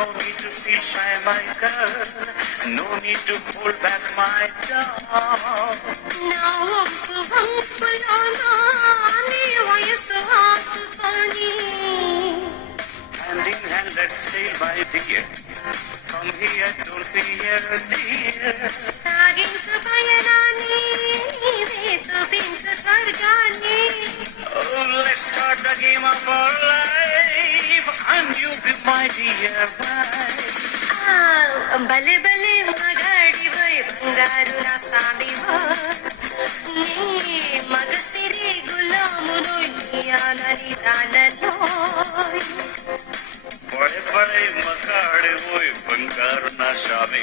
no need to feel shy, my girl. No need to hold back my dog. నా వంపు వంపులోనా నీ వయసు ఆపుకొని Hand in hand, let's sail, my dear. Come here, don't fear, dear. సాగించు పయనాన్ని నీవే చూపించు స్వర్గాన్ని Oh, let's start the game of our life, and you be my dear wife. భలే భలే మగాడివోయ్ బంగారు నా సామివోయ్ నీ మగసిరి గులామును నీయానని దానలోయ్ बड़े बड़े मकाड़े वो बंगार ना शामी